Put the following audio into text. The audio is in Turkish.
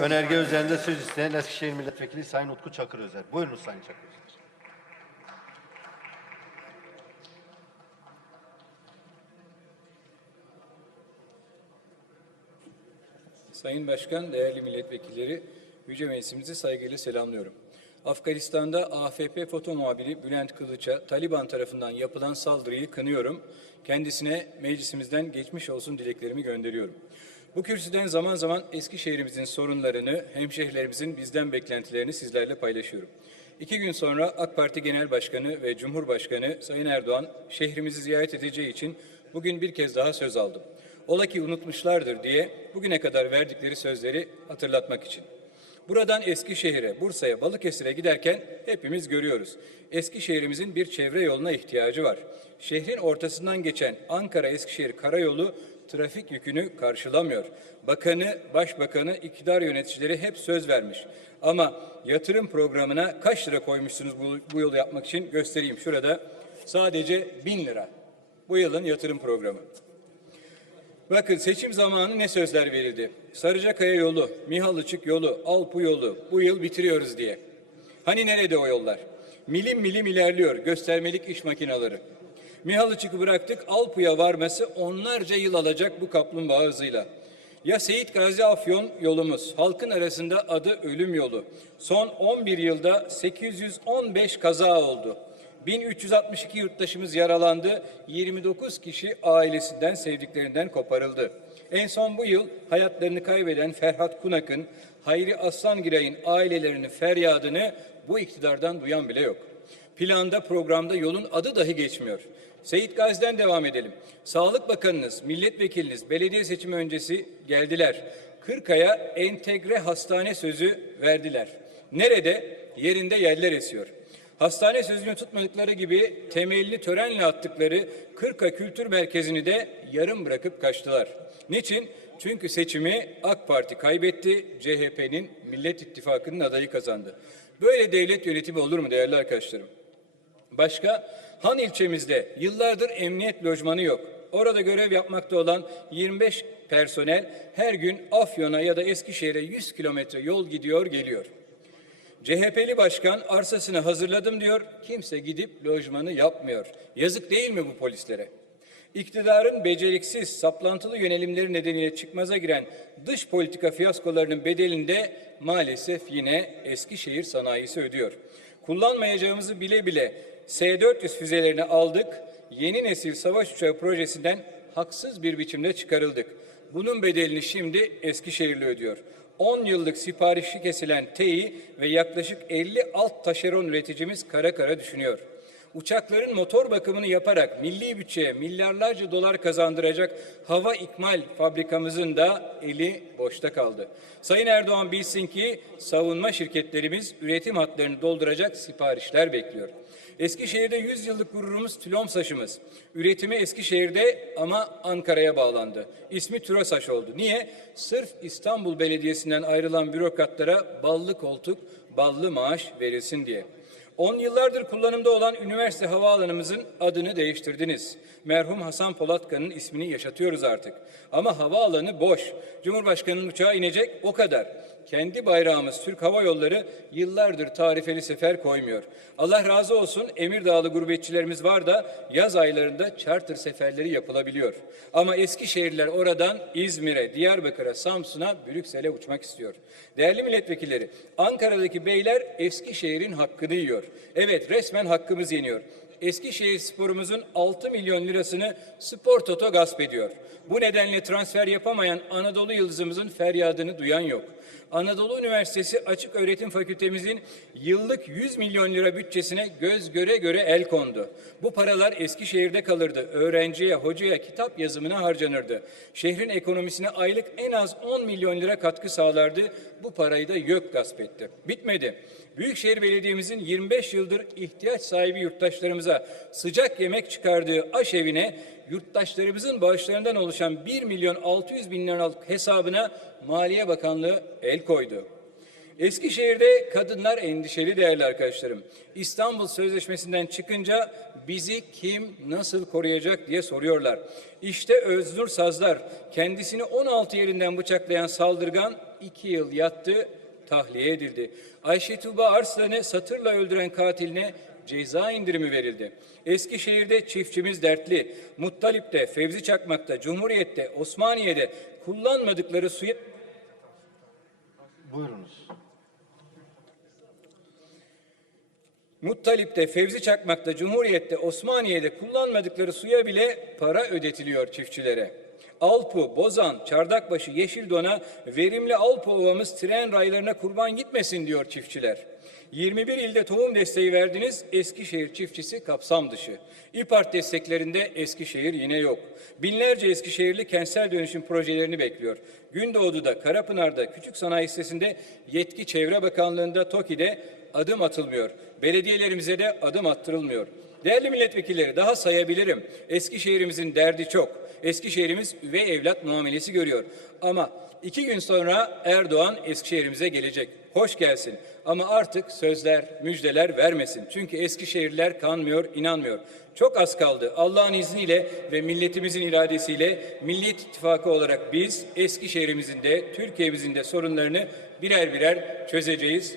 Önerge üzerinde söz isteyen Eskişehir Milletvekili Sayın Utku Çakır Özer. Buyurunuz Sayın Çakır Özer. Sayın Başkan, değerli milletvekilleri, Yüce Meclisimizi saygıyla selamlıyorum. Afganistan'da AFP foto muhabiri Bülent Kılıç'a Taliban tarafından yapılan saldırıyı kınıyorum. Kendisine meclisimizden geçmiş olsun dileklerimi gönderiyorum. Bu kürsüden zaman zaman Eskişehir'imizin sorunlarını, hemşehrilerimizin bizden beklentilerini sizlerle paylaşıyorum. İki gün sonra AK Parti Genel Başkanı ve Cumhurbaşkanı Sayın Erdoğan şehrimizi ziyaret edeceği için bugün bir kez daha söz aldım. Ola ki unutmuşlardır diye bugüne kadar verdikleri sözleri hatırlatmak için. Buradan Eskişehir'e, Bursa'ya, Balıkesir'e giderken hepimiz görüyoruz. Eskişehir'imizin bir çevre yoluna ihtiyacı var. Şehrin ortasından geçen Ankara-Eskişehir karayolu trafik yükünü karşılamıyor. Bakanı, başbakanı, iktidar yöneticileri hep söz vermiş. Ama yatırım programına kaç lira koymuşsunuz bu, bu yolu yapmak için göstereyim. Şurada sadece bin lira. Bu yılın yatırım programı. Bakın seçim zamanı ne sözler verildi? Sarıcakaya yolu, Mihalıçık yolu, Alpu yolu bu yıl bitiriyoruz diye. Hani nerede o yollar? Milim milim ilerliyor göstermelik iş makineleri. Mihalıçık'ı bıraktık Alpu'ya varması onlarca yıl alacak bu kaplumbağa hızıyla. Ya Seyit Gazi Afyon yolumuz, halkın arasında adı ölüm yolu. Son 11 yılda 815 kaza oldu. 1362 yurttaşımız yaralandı, 29 kişi ailesinden, sevdiklerinden koparıldı. En son bu yıl hayatlarını kaybeden Ferhat Kunak'ın, Hayri Aslangiray'ın ailelerinin feryadını bu iktidardan duyan bile yok. Planda, programda yolun adı dahi geçmiyor. Seyit Gazi'den devam edelim. Sağlık Bakanınız, milletvekiliniz belediye seçimi öncesi geldiler. Kırkaya entegre hastane sözü verdiler. Nerede? Yerinde yerler esiyor. Hastane sözünü tutmadıkları gibi temelini törenle attıkları Kırka Kültür Merkezi'ni de yarım bırakıp kaçtılar. Niçin? Çünkü seçimi AK Parti kaybetti, CHP'nin Millet İttifakı'nın adayı kazandı. Böyle devlet yönetimi olur mu değerli arkadaşlarım? Başka, Han ilçemizde yıllardır emniyet lojmanı yok. Orada görev yapmakta olan 25 personel her gün Afyon'a ya da Eskişehir'e 100 kilometre yol gidiyor geliyor. CHP'li başkan arsasını hazırladım diyor. Kimse gidip lojmanı yapmıyor. Yazık değil mi bu polislere? İktidarın beceriksiz, saplantılı yönelimleri nedeniyle çıkmaza giren dış politika fiyaskolarının bedelinde maalesef yine Eskişehir sanayisi ödüyor. Kullanmayacağımızı bile bile S-400 füzelerini aldık. Yeni nesil savaş uçağı projesinden haksız bir biçimde çıkarıldık. Bunun bedelini şimdi Eskişehirli ödüyor. 10 yıllık siparişi kesilen TEİ ve yaklaşık 50 alt taşeron üreticimiz kara kara düşünüyor. Uçakların motor bakımını yaparak milli bütçeye milyarlarca dolar kazandıracak hava ikmal fabrikamızın da eli boşta kaldı. Sayın Erdoğan bilsin ki savunma şirketlerimiz üretim hatlarını dolduracak siparişler bekliyor. Eskişehir'de 100 yıllık gururumuz Tülomsaş'ımız. Üretimi Eskişehir'de ama Ankara'ya bağlandı. İsmi Türosaş oldu. Niye? Sırf İstanbul Belediyesi'nden ayrılan bürokratlara ballı koltuk, ballı maaş verilsin diye. 10 yıllardır kullanımda olan üniversite havaalanımızın adını değiştirdiniz. Merhum Hasan Polatkan'ın ismini yaşatıyoruz artık. Ama havaalanı boş. Cumhurbaşkanının uçağı inecek o kadar. Kendi bayrağımız Türk Hava Yolları yıllardır tarifeli sefer koymuyor. Allah razı olsun Emirdağlı gurbetçilerimiz var da yaz aylarında charter seferleri yapılabiliyor. Ama Eskişehirliler oradan İzmir'e, Diyarbakır'a, Samsun'a, Brüksel'e uçmak istiyor. Değerli milletvekilleri, Ankara'daki beyler Eskişehir'in hakkını yiyor. Evet resmen hakkımız yeniyor. Eskişehir sporumuzun 6 milyon lirasını Spor Toto gasp ediyor. Bu nedenle transfer yapamayan Anadolu Yıldızımızın feryadını duyan yok. Anadolu Üniversitesi Açık Öğretim Fakültemizin yıllık 100 milyon lira bütçesine göz göre göre el kondu. Bu paralar Eskişehir'de kalırdı. Öğrenciye, hocaya, kitap yazımına harcanırdı. Şehrin ekonomisine aylık en az 10 milyon lira katkı sağlardı. Bu parayı da YÖK gasp etti. Bitmedi. Büyükşehir Belediye'mizin 25 yıldır ihtiyaç sahibi yurttaşlarımıza sıcak yemek çıkardığı aşevine yurttaşlarımızın bağışlarından oluşan 1 milyon 600 bin liralık hesabına Maliye Bakanlığı el koydu. Eskişehir'de kadınlar endişeli değerli arkadaşlarım. İstanbul Sözleşmesi'nden çıkınca bizi kim nasıl koruyacak diye soruyorlar. İşte Öznur Sazlar kendisini 16 yerinden bıçaklayan saldırgan 2 yıl yattı, tahliye edildi. Ayşe Tuğba Arslan'ı satırla öldüren katiline ceza indirimi verildi. Eskişehir'de çiftçimiz dertli. Muttalip'te, Fevzi Çakmak'ta, Cumhuriyet'te, Osmaniye'de kullanmadıkları suyu Buyurunuz. Muttalip'te, Fevzi Çakmak'ta, Cumhuriyet'te, Osmaniye'de kullanmadıkları suya bile para ödetiliyor çiftçilere. Alpu, Bozan, Çardakbaşı, Yeşildon'a verimli Alpu ovamız tren raylarına kurban gitmesin diyor çiftçiler. 21 ilde tohum desteği verdiniz, Eskişehir çiftçisi kapsam dışı. İPART desteklerinde Eskişehir yine yok. Binlerce Eskişehirli kentsel dönüşüm projelerini bekliyor. Gündoğdu'da, Karapınar'da, Küçük Sanayi Sitesi'nde, Yetki Çevre Bakanlığı'nda, TOKİ'de adım atılmıyor. Belediyelerimize de adım attırılmıyor. Değerli milletvekilleri daha sayabilirim. Eskişehir'imizin derdi çok. Eskişehir'imiz üvey evlat muamelesi görüyor. Ama iki gün sonra Erdoğan Eskişehir'imize gelecek. Hoş gelsin. Ama artık sözler, müjdeler vermesin. Çünkü Eskişehirliler kanmıyor, inanmıyor. Çok az kaldı. Allah'ın izniyle ve milletimizin iradesiyle Millet İttifakı olarak biz Eskişehir'imizin de Türkiye'mizin de sorunlarını birer birer çözeceğiz.